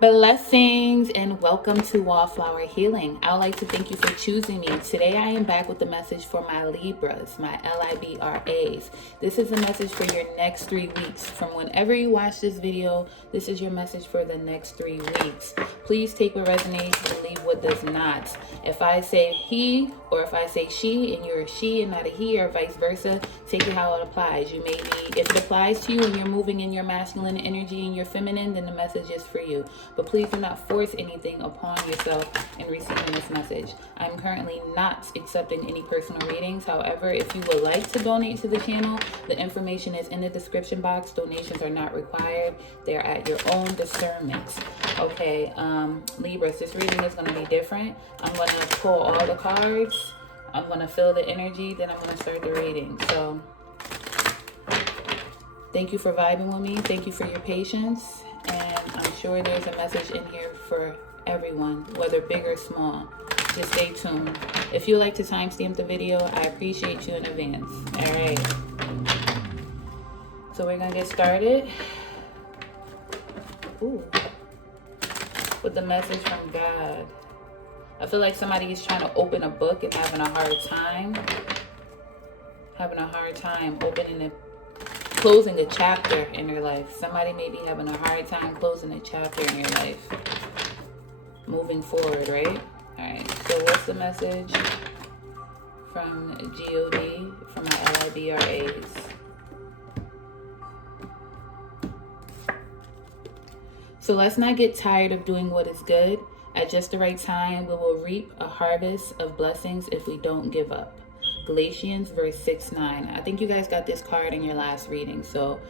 Blessings and welcome to Wallflower Healing. I would like to thank you for choosing me. Today I am back with a message for my Libras, my Libras. This is a message for your next 3 weeks. From whenever you watch this video, this is your message for the next 3 weeks. Please take what resonates and leave what does not. If I say he or if I say she and you're a she and not a he, or vice versa, take it how it applies. You may be, if it applies to you and you're moving in your masculine energy and your feminine, then the message is for you. But please do not force anything upon yourself in receiving this message. I'm currently not accepting any personal readings. However, if you would like to donate to the channel, the information is in the description box. Donations are not required. They're at your own discernment. Okay, Libras, this reading is going to be different. I'm going to pull all the cards. I'm going to feel the energy. Then I'm going to start the reading. So, thank you for vibing with me. Thank you for your patience. And I'm sure there's a message in here for everyone, whether big or small. Just stay tuned. If you like to timestamp the video, I appreciate you in advance. All right. So we're going to get started. Ooh. With the message from God. I feel like somebody is trying to open a book and having a hard time. Closing a chapter in your life. Somebody may be having a hard time closing a chapter in your life. Moving forward, right? Alright, so what's the message from God, from my Libras? So let's not get tired of doing what is good. At just the right time, we will reap a harvest of blessings if we don't give up. Galatians verse 6-9. I think you guys got this card in your last reading. So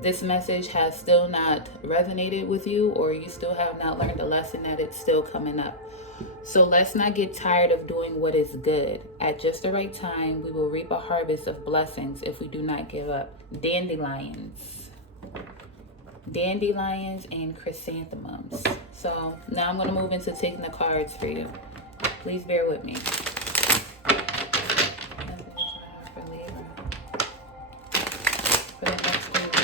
this message has still not resonated with you, or you still have not learned a lesson that it's still coming up. So let's not get tired of doing what is good. At just the right time, we will reap a harvest of blessings if we do not give up. Dandelions and chrysanthemums. So now I'm going to move into taking the cards for you. Please bear with me. For the next 3 weeks.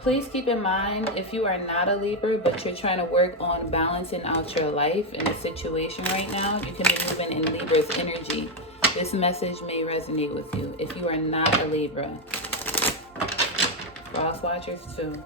Please keep in mind, if you are not a Libra, but you're trying to work on balancing out your life in a situation right now, you can be moving in Libra's energy. This message may resonate with you. If you are not a Libra. Cross watchers too.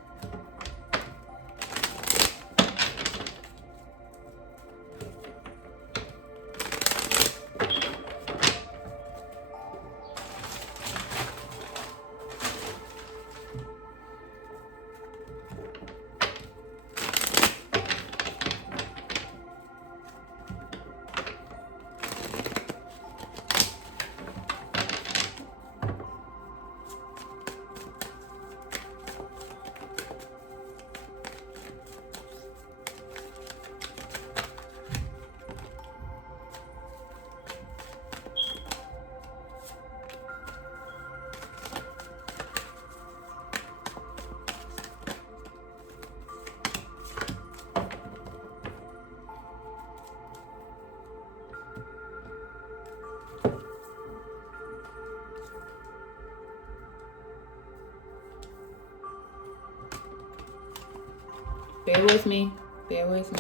Bear with me. Bear with me.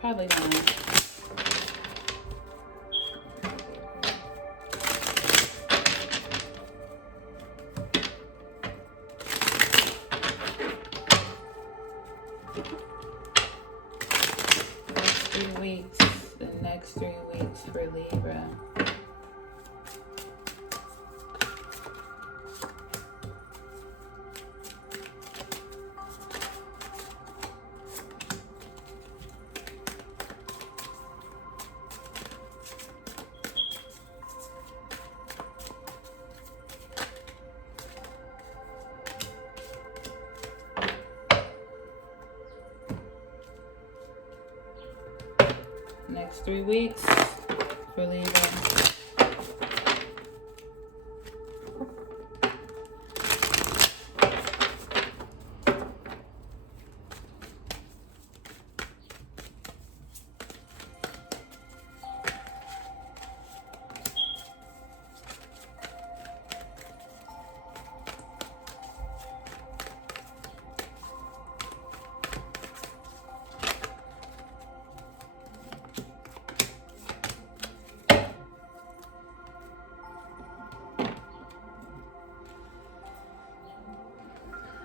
Probably not. for Libra. Next 3 weeks for Libra.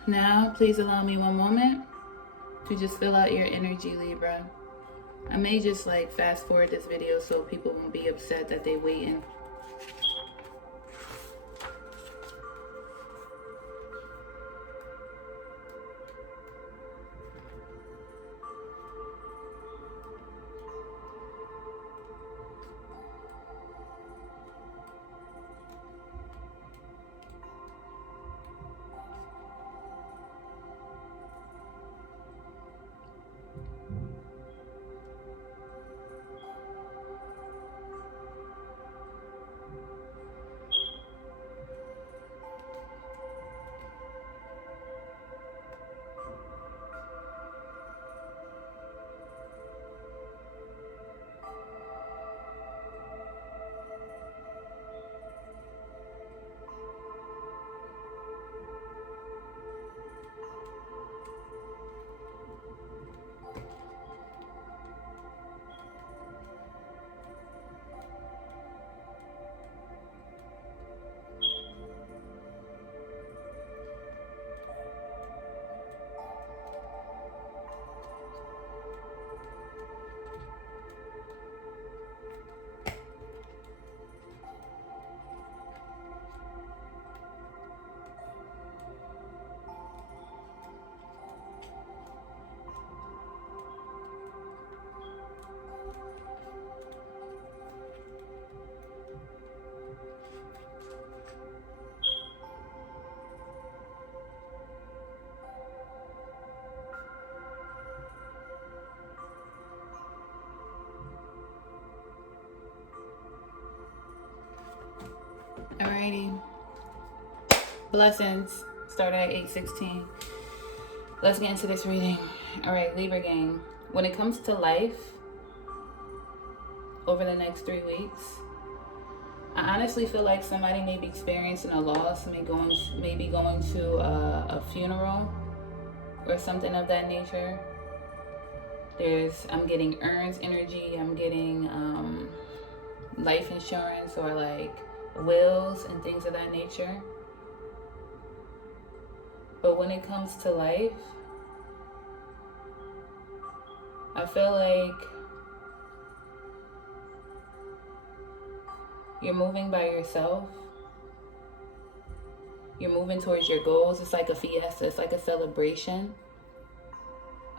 Now, please allow me one moment to just fill out your energy, Libra. I may just like fast forward this video so people won't be upset that they waiting. Alrighty. Blessings. Start at 8:16. Let's get into this reading. Alright, Libra gang. When it comes to life, over the next 3 weeks, I honestly feel like somebody may be experiencing a loss, maybe going to a funeral or something of that nature. I'm getting urns energy. I'm getting life insurance or like wills and things of that nature. But when it comes to life, I feel like you're moving by yourself. You're moving towards your goals. It's like a fiesta. It's like a celebration.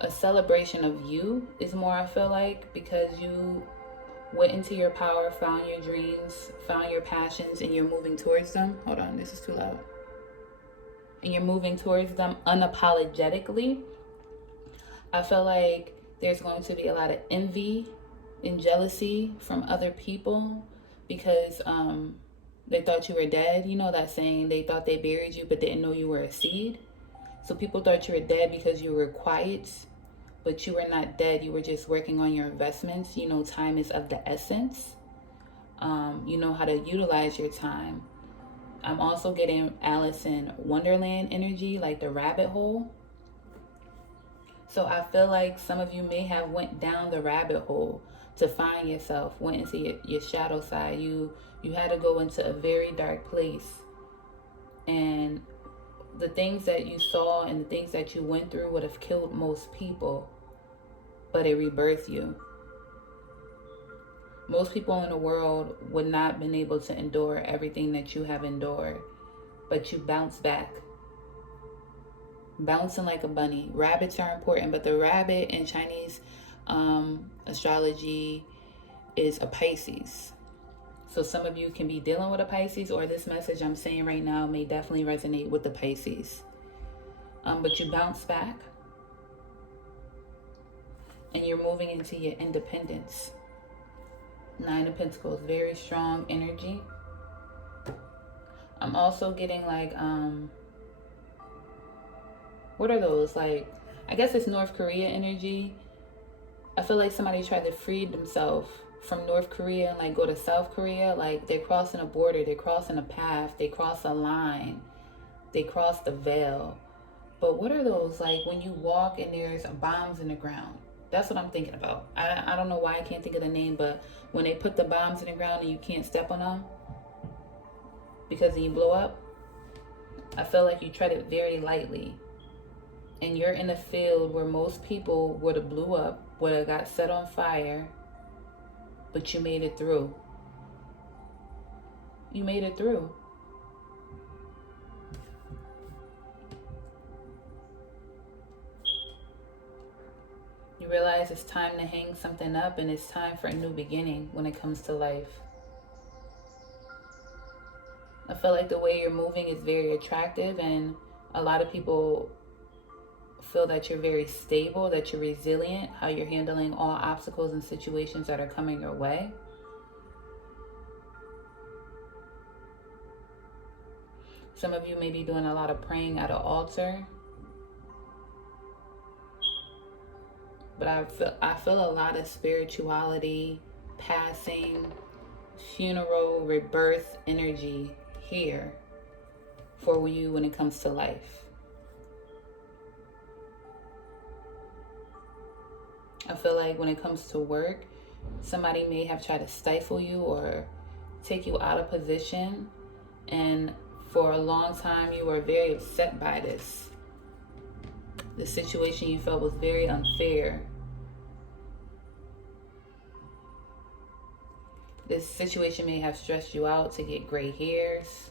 A celebration of you is more, I feel like, because you went into your power, found your dreams, found your passions, and you're moving towards them. Hold on, this is too loud. And you're moving towards them unapologetically. I feel like there's going to be a lot of envy and jealousy from other people because they thought you were dead. You know that saying, they thought they buried you but didn't know you were a seed. So people thought you were dead because you were quiet, but you were not dead. You were just working on your investments. You know, time is of the essence. You know how to utilize your time. I'm also getting Alice in Wonderland energy, like the rabbit hole. So I feel like some of you may have went down the rabbit hole to find yourself, went into your shadow side. You had to go into a very dark place. And the things that you saw and the things that you went through would have killed most people, but it rebirthed you. Most people in the world would not have been able to endure everything that you have endured, but you bounce back. Bouncing like a bunny. Rabbits are important, but the rabbit in Chinese astrology is a Pisces. So some of you can be dealing with a Pisces, or this message I'm saying right now may definitely resonate with the Pisces. But you bounce back and you're moving into your independence. Nine of Pentacles, very strong energy. I'm also getting like, what are those? Like, I guess it's North Korea energy. I feel like somebody tried to free themselves from North Korea and like go to South Korea. Like they're crossing a border, they're crossing a path, they cross a line, they cross the veil. But what are those, like when you walk and there's bombs in the ground? That's what I'm thinking about. I don't know why I can't think of the name, but when they put the bombs in the ground and you can't step on them because you blow up, I feel like you tread it very lightly. And you're in a field where most people would have blew up, would have got set on fire, but you made it through. You made it through. You realize it's time to hang something up and it's time for a new beginning when it comes to life. I feel like the way you're moving is very attractive, and a lot of people feel that you're very stable, that you're resilient, how you're handling all obstacles and situations that are coming your way. Some of you may be doing a lot of praying at an altar. But I feel a lot of spirituality, passing, funeral, rebirth energy here for you when it comes to life. I feel like when it comes to work, somebody may have tried to stifle you or take you out of position, and for a long time you were very upset by this. The situation you felt was very unfair. This situation may have stressed you out to get gray hairs.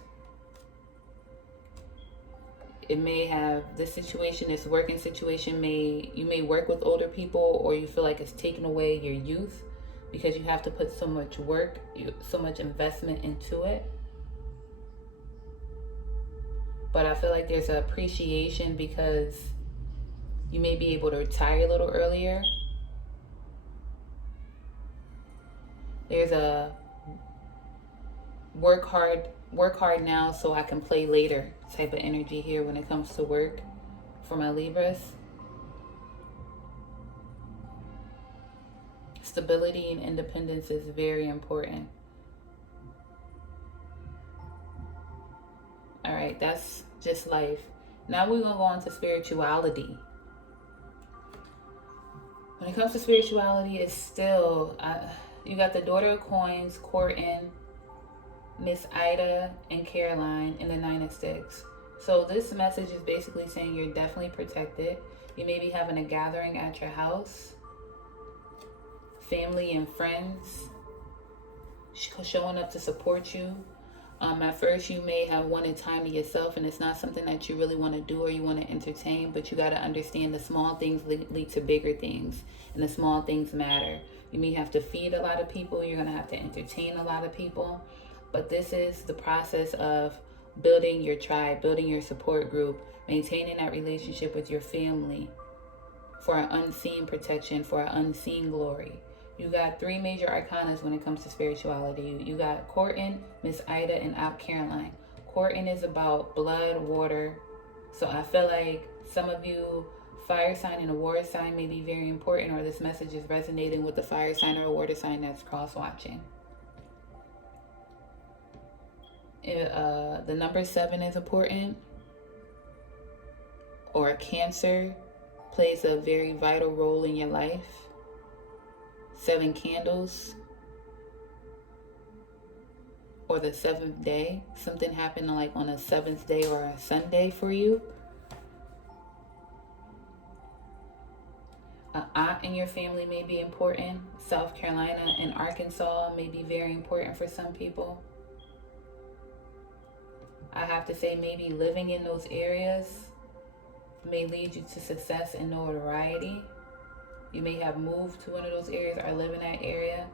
It may have, this situation, this working situation, you may work with older people, or you feel like it's taken away your youth because you have to put so much work, so much investment into it. But I feel like there's an appreciation because you may be able to retire a little earlier. There's a work hard now so I can play later type of energy here when it comes to work for my Libras. Stability and independence is very important. All right, that's just life. Now we're going to go on to spirituality. When it comes to spirituality, it's still, you got the Daughter of Coins, courting Miss Ida and Caroline in the Nine of Sticks. So this message is basically saying you're definitely protected. You may be having a gathering at your house. Family and friends showing up to support you. At first you may have wanted time to yourself, and it's not something that you really want to do or you want to entertain, but you got to understand the small things lead to bigger things, and the small things matter. You may have to feed a lot of people, you're going to have to entertain a lot of people, but this is the process of building your tribe, building your support group, maintaining that relationship with your family for an unseen protection, for an unseen glory. You got three major arcanas when it comes to spirituality. You got courting Miss Ida and Aunt Caroline. Courting is about blood, water. So I feel like some of you, fire sign and a water sign may be very important, or this message is resonating with the fire sign or a water sign that's cross-watching. The number 7 is important, or Cancer plays a very vital role in your life. 7 candles, or the 7th day. Something happened like on a 7th day or a Sunday for you. An aunt in your family may be important. South Carolina and Arkansas may be very important for some people. I have to say, maybe living in those areas may lead you to success and notoriety. You may have moved to one of those areas or live in that area,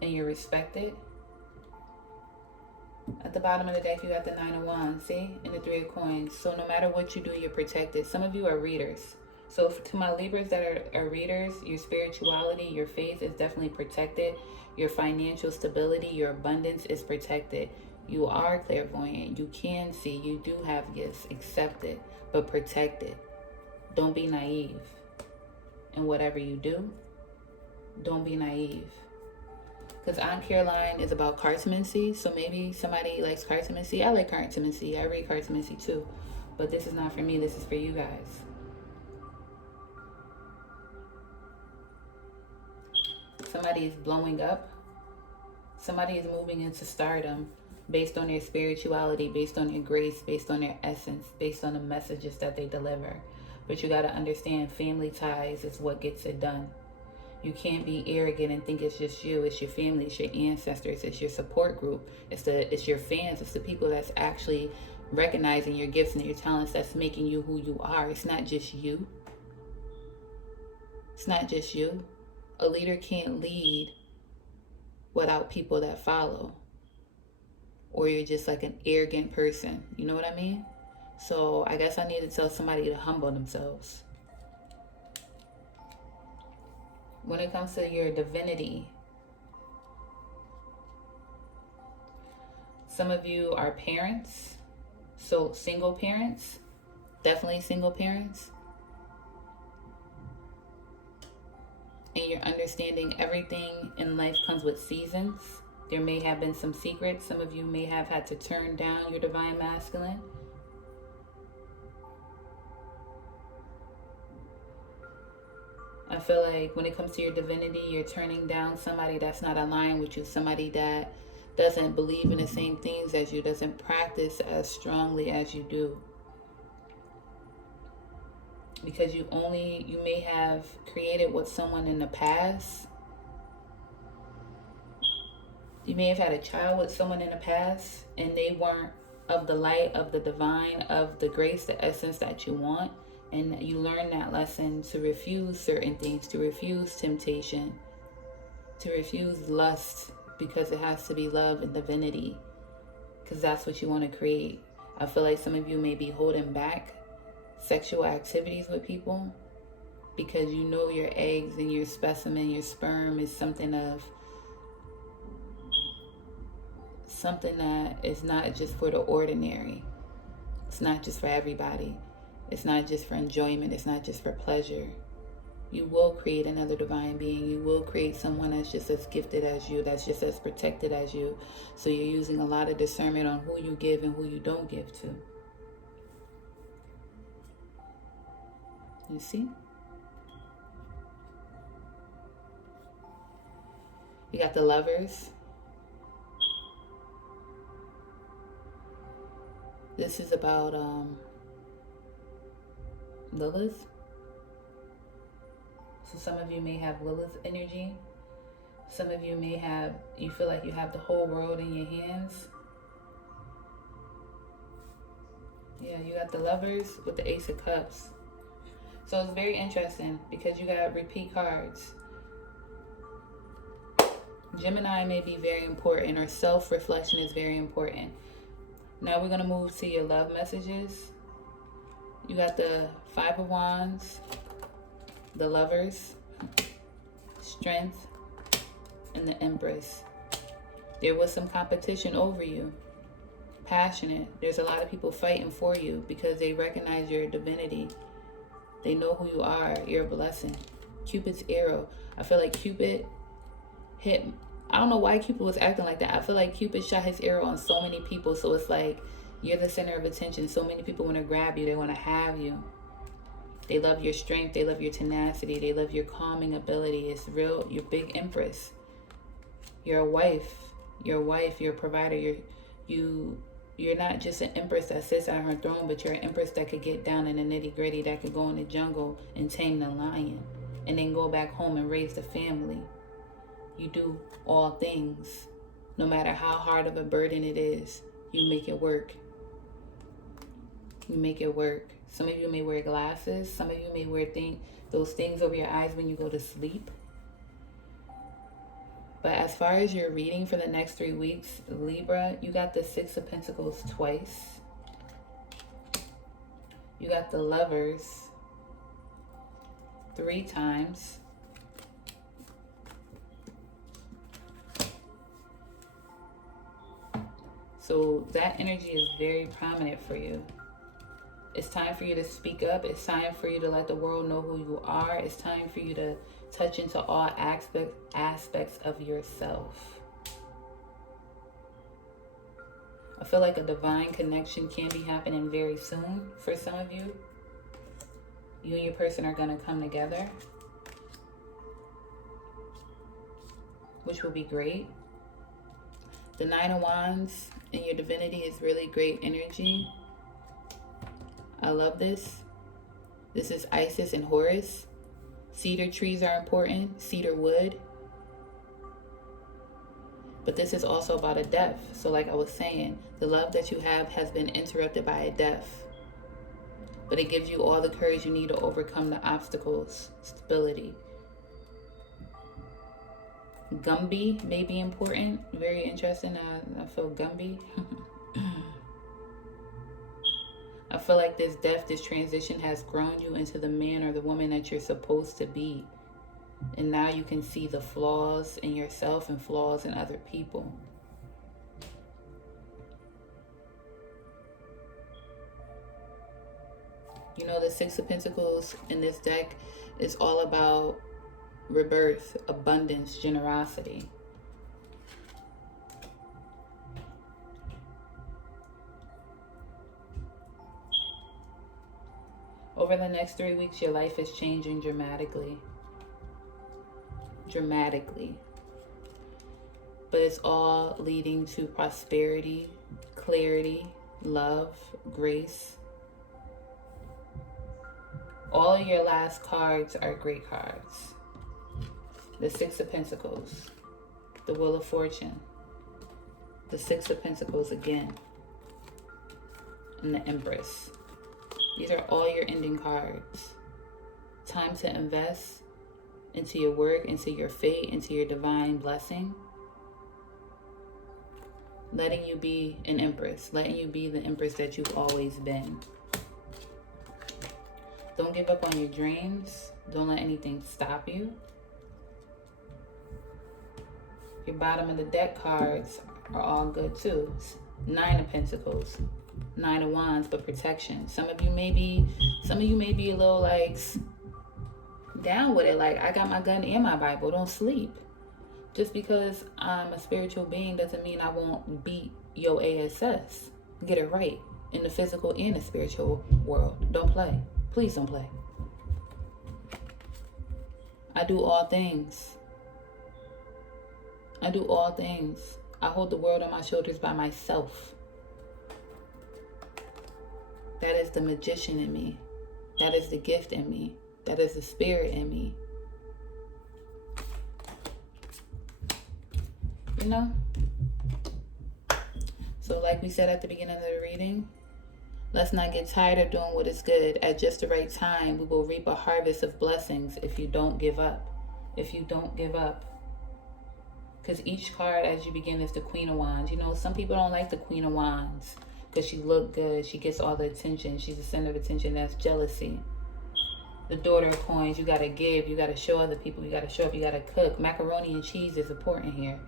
and you're respected. At the bottom of the deck, you got the 9 of Wands, see? And the 3 of Coins. So no matter what you do, you're protected. Some of you are readers. So to my Libras that are readers, your spirituality, your faith is definitely protected. Your financial stability, your abundance is protected. You are clairvoyant. You can see. You do have gifts. Accept it, but protect it. Don't be naive. And whatever you do, don't be naive. Because Aunt Caroline is about cartomancy. So maybe somebody likes cartomancy. I like cartomancy. I read cartomancy too. But this is not for me. This is for you guys. Somebody is blowing up. Somebody is moving into stardom based on their spirituality, based on their grace, based on their essence, based on the messages that they deliver. But you got to understand, family ties is what gets it done. You can't be arrogant and think it's just you. It's your family, it's your ancestors, it's your support group, it's your fans, it's the people that's actually recognizing your gifts and your talents that's making you who you are. It's not just you. It's not just you. A leader can't lead without people that follow. Or you're just like an arrogant person. You know what I mean? So I guess I need to tell somebody to humble themselves. When it comes to your divinity, some of you are parents. So single parents, definitely single parents. And you're understanding everything in life comes with seasons. There may have been some secrets. Some of you may have had to turn down your divine masculine. I feel like when it comes to your divinity, you're turning down somebody that's not aligned with you, somebody that doesn't believe in the same things as you, doesn't practice as strongly as you do. Because you may have created with someone in the past. You may have had a child with someone in the past and they weren't of the light, of the divine, of the grace, the essence that you want. And you learn that lesson to refuse certain things, to refuse temptation, to refuse lust, because it has to be love and divinity, because that's what you want to create. I feel like some of you may be holding back sexual activities with people because you know your eggs and your specimen, your sperm is something that is not just for the ordinary. It's not just for everybody. It's not just for enjoyment. It's not just for pleasure. You will create another divine being. You will create someone that's just as gifted as you, that's just as protected as you. So you're using a lot of discernment on who you give and who you don't give to. You see? You got the Lovers. This is about Lilith. So some of you may have Lilith energy. Some of you you feel like you have the whole world in your hands. Yeah, you got the Lovers with the Ace of Cups. So it's very interesting because you got repeat cards. Gemini may be very important, or self-reflection is very important. Now we're going to move to your love messages. You got the 5 of Wands, the Lovers, Strength, and the Empress. There was some competition over you. Passionate. There's a lot of people fighting for you because they recognize your divinity. They know who you are. You're a blessing. Cupid's arrow. I feel like Cupid hit. I don't know why Cupid was acting like that. I feel like Cupid shot his arrow on so many people. So it's like you're the center of attention. So many people want to grab you. They want to have you. They love your strength. They love your tenacity. They love your calming ability. It's real. You're big Empress. You're a wife. You're a wife. You're a provider. You You're not just an empress that sits on her throne, but you're an empress that could get down in the nitty gritty, that could go in the jungle and tame the lion and then go back home and raise the family. You do all things. No matter how hard of a burden it is, you make it work. You make it work. Some of you may wear glasses. Some of you may wear those things over your eyes when you go to sleep. But as far as your reading for the next 3 weeks, Libra, you got the Six of Pentacles twice. You got the Lovers 3 times. So that energy is very prominent for you. It's time for you to speak up. It's time for you to let the world know who you are. It's time for you to touch into all aspects of yourself. I feel like a divine connection can be happening very soon for some of you. You and your person are going to come together, which will be great. The Nine of Wands in your divinity is really great energy. I love this. This is Isis and Horus. Cedar trees are important, cedar wood. But this is also about a death. So like I was saying, the love that you have has been interrupted by a death. But it gives you all the courage you need to overcome the obstacles. Stability. Gumby may be important. Very interesting. I feel Gumby. I feel like this death, this transition has grown you into the man or the woman that you're supposed to be. And now you can see the flaws in yourself and flaws in other people. You know, the Six of Pentacles in this deck is all about rebirth, abundance, generosity. Over the next 3 weeks, your life is changing dramatically. Dramatically. But it's all leading to prosperity, clarity, love, grace. All of your last cards are great cards. The Six of Pentacles, the Wheel of Fortune, the Six of Pentacles again, and the Empress. These are all your ending cards. Time to invest into your work, into your fate, into your divine blessing. Letting you be an empress. Letting you be the empress that you've always been. Don't give up on your dreams. Don't let anything stop you. Your bottom of the deck cards are all good too. Nine of Pentacles. Nine of Wands, but protection. Some of you may be a little like down with it. Like, I got my gun and my Bible. Don't sleep. Just because I'm a spiritual being doesn't mean I won't beat your ass. Get it right in the physical and the spiritual world. Don't play. Please don't play. I do all things. I do all things. I hold the world on my shoulders by myself. That is the magician in me. That is the gift in me. That is the spirit in me. You know? So like we said at the beginning of the reading, let's not get tired of doing what is good. At just the right time, we will reap a harvest of blessings if you don't give up. If you don't give up. Because each card as you begin is the Queen of Wands. You know, some people don't like the Queen of Wands because she look good. She gets all the attention. She's the center of attention. That's jealousy. The Daughter of Coins. You got to give. You got to show other people. You got to show up. You got to cook. Macaroni and cheese is important here.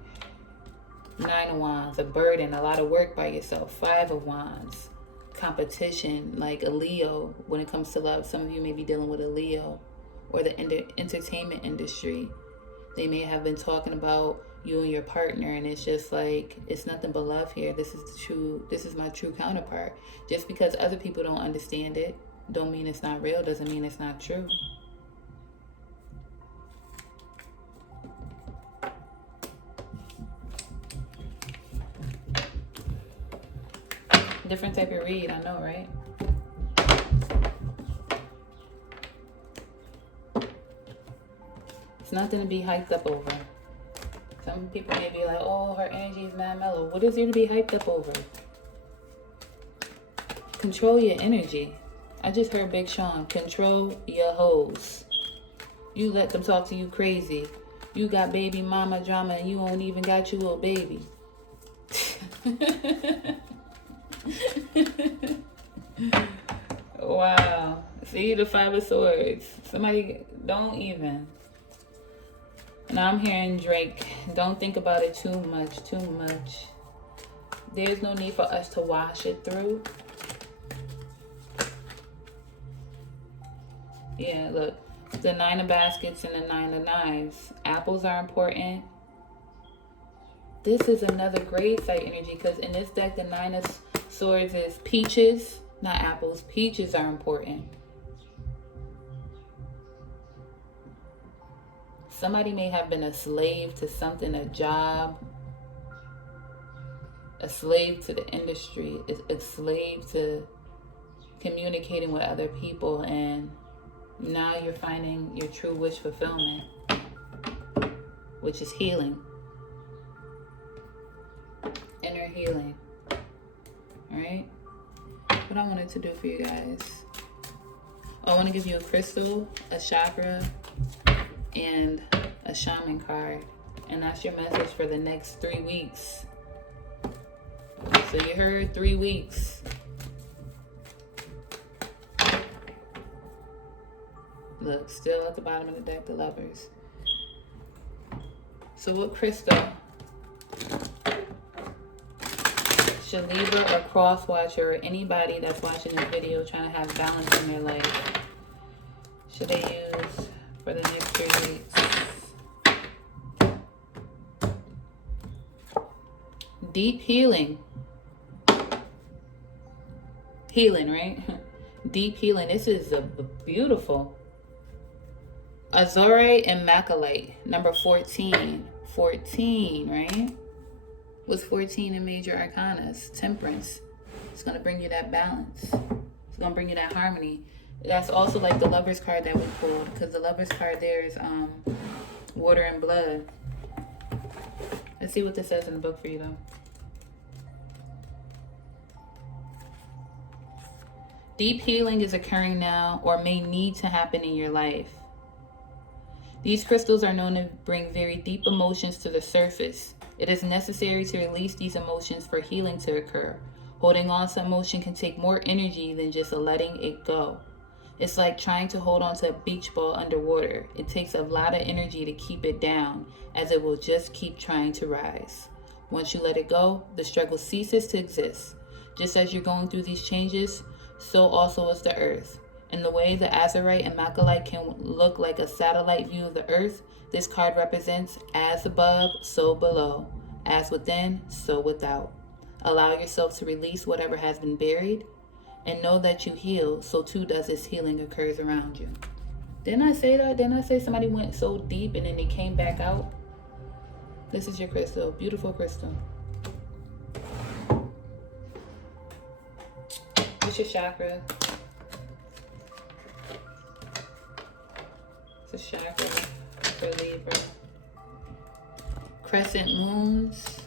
Nine of Wands. A burden. A lot of work by yourself. Five of Wands. Competition. Like a Leo when it comes to love. Some of you may be dealing with a Leo. Or the entertainment industry. They may have been talking about you and your partner, and it's just like, it's nothing but love here. This is my true counterpart. Just because other people don't understand it, don't mean it's not real, doesn't mean it's not true. Different type of read, I know, right? It's nothing to be hyped up over. Some people may be like, oh, her energy is mad mellow. What is there to be hyped up over? Control your energy. I just heard Big Sean. Control your hoes. You let them talk to you crazy. You got baby mama drama and you don't even got you a baby. Wow. See, the Five of Swords. Somebody, don't even. Now I'm hearing Drake. Don't think about it too much. There's no need for us to wash it through. Yeah, look. The Nine of Baskets and the Nine of Knives. Apples are important. This is another grade site energy because in this deck, the Nine of Swords is peaches, not apples. Peaches are important. Somebody may have been a slave to something, a job, a slave to the industry, a slave to communicating with other people, and now you're finding your true wish fulfillment, which is healing. Inner healing. Alright? What I wanted to do for you guys. I want to give you a crystal, a chakra, and a shaman card. And that's your message for the next 3 weeks. So you heard 3 weeks. Look, still at the bottom of the deck, the Lovers. So what crystal should Libra or cross watcher or anybody that's watching this video trying to have balance in their life should they use for the next 3 weeks? Deep healing. Healing, right? Deep healing. This is a beautiful. Azorite and Macalite. Number 14. 14, right? What's 14 in major arcanas? Temperance. It's going to bring you that balance. It's going to bring you that harmony. That's also like the Lovers card that we pulled, because the Lovers card there is water and blood. Let's see what this says in the book for you, though. Deep healing is occurring now or may need to happen in your life. These crystals are known to bring very deep emotions to the surface. It is necessary to release these emotions for healing to occur. Holding on to emotion can take more energy than just letting it go. It's like trying to hold on to a beach ball underwater. It takes a lot of energy to keep it down, as it will just keep trying to rise. Once you let it go, the struggle ceases to exist. Just as you're going through these changes, so also is the earth. In the way the Azurite and Macalite can look like a satellite view of the earth, this card represents as above, so below, as within, so without. Allow yourself to release whatever has been buried, and know that you heal, so too does this healing occurs around you. Didn't I say that? Didn't I say somebody went so deep and then they came back out? This is your crystal. Beautiful crystal. What's your chakra? It's a chakra for Libra. Crescent moons.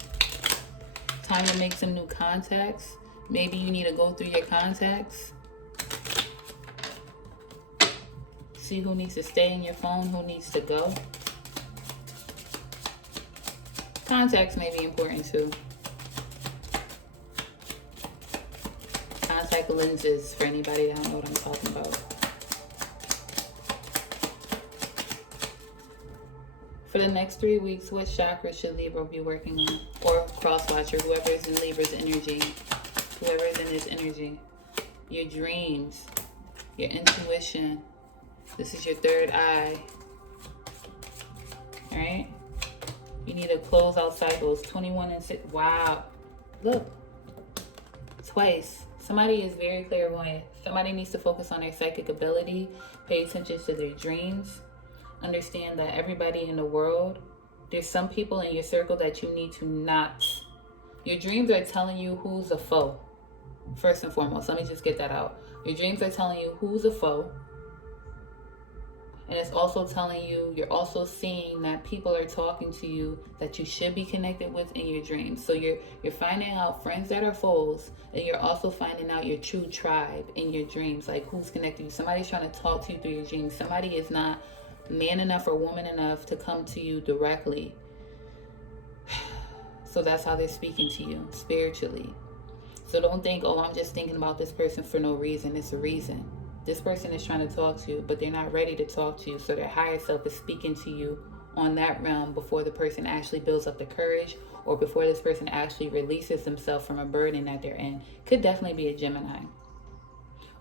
Time to make some new contacts. Maybe you need to go through your contacts. See who needs to stay in your phone, who needs to go. Contacts may be important too. Contact lenses for anybody that don't know what I'm talking about. For the next 3 weeks, what chakra should Libra be working on? Or cross-watcher, whoever is in Libra's energy. Whoever is in this energy. Your dreams. Your intuition. This is your third eye. Alright? You need to close out cycles. 21 and 6. Wow. Look. Twice. Somebody is very clairvoyant. Somebody needs to focus on their psychic ability. Pay attention to their dreams. Understand that everybody in the world, there's some people in your circle that you need to not. Your dreams are telling you who's a foe. First and foremost, let me just get that out. Your dreams are telling you who's a foe. And it's also telling you, you're also seeing that people are talking to you that you should be connected with in your dreams. So you're finding out friends that are foes, and you're also finding out your true tribe in your dreams, like who's connected to you. Somebody's trying to talk to you through your dreams. Somebody is not man enough or woman enough to come to you directly. So that's how they're speaking to you spiritually. So don't think, oh, I'm just thinking about this person for no reason. It's a reason. This person is trying to talk to you, but they're not ready to talk to you. So their higher self is speaking to you on that realm before the person actually builds up the courage, or before this person actually releases themselves from a burden that they're in. Could definitely be a Gemini.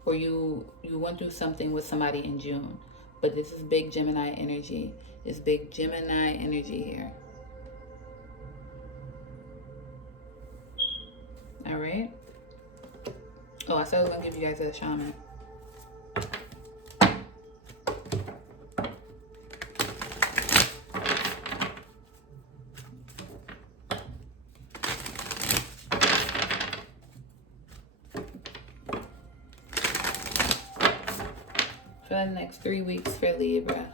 Or you went through something with somebody in June. But this is big Gemini energy. It's big Gemini energy here. All right. Oh, I said I was going to give you guys a shaman. For the next 3 weeks for Libra.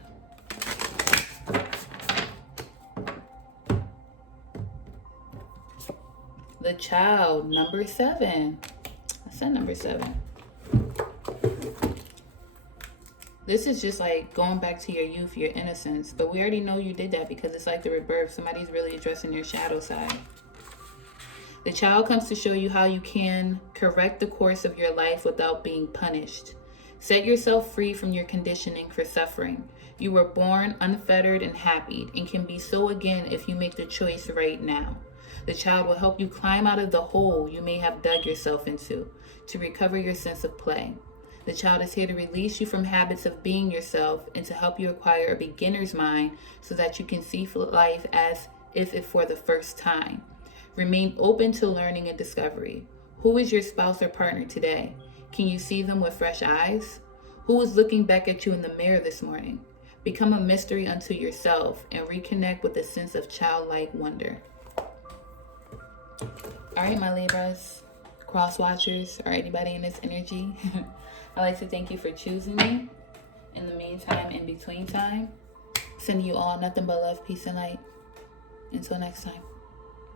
The Child, number 7. I said number 7. This is just like going back to your youth, your innocence. But we already know you did that because it's like the rebirth. Somebody's really addressing your shadow side. The Child comes to show you how you can correct the course of your life without being punished. Set yourself free from your conditioning for suffering. You were born unfettered and happy, and can be so again if you make the choice right now. The Child will help you climb out of the hole you may have dug yourself into, to recover your sense of play. The Child is here to release you from habits of being yourself and to help you acquire a beginner's mind so that you can see life as if it for the first time. Remain open to learning and discovery. Who is your spouse or partner today? Can you see them with fresh eyes? Who is looking back at you in the mirror this morning? Become a mystery unto yourself and reconnect with a sense of childlike wonder. All right, my Libras, cross watchers, or anybody in this energy, I'd like to thank you for choosing me. In the meantime, in between time, sending you all nothing but love, peace, and light. Until next time.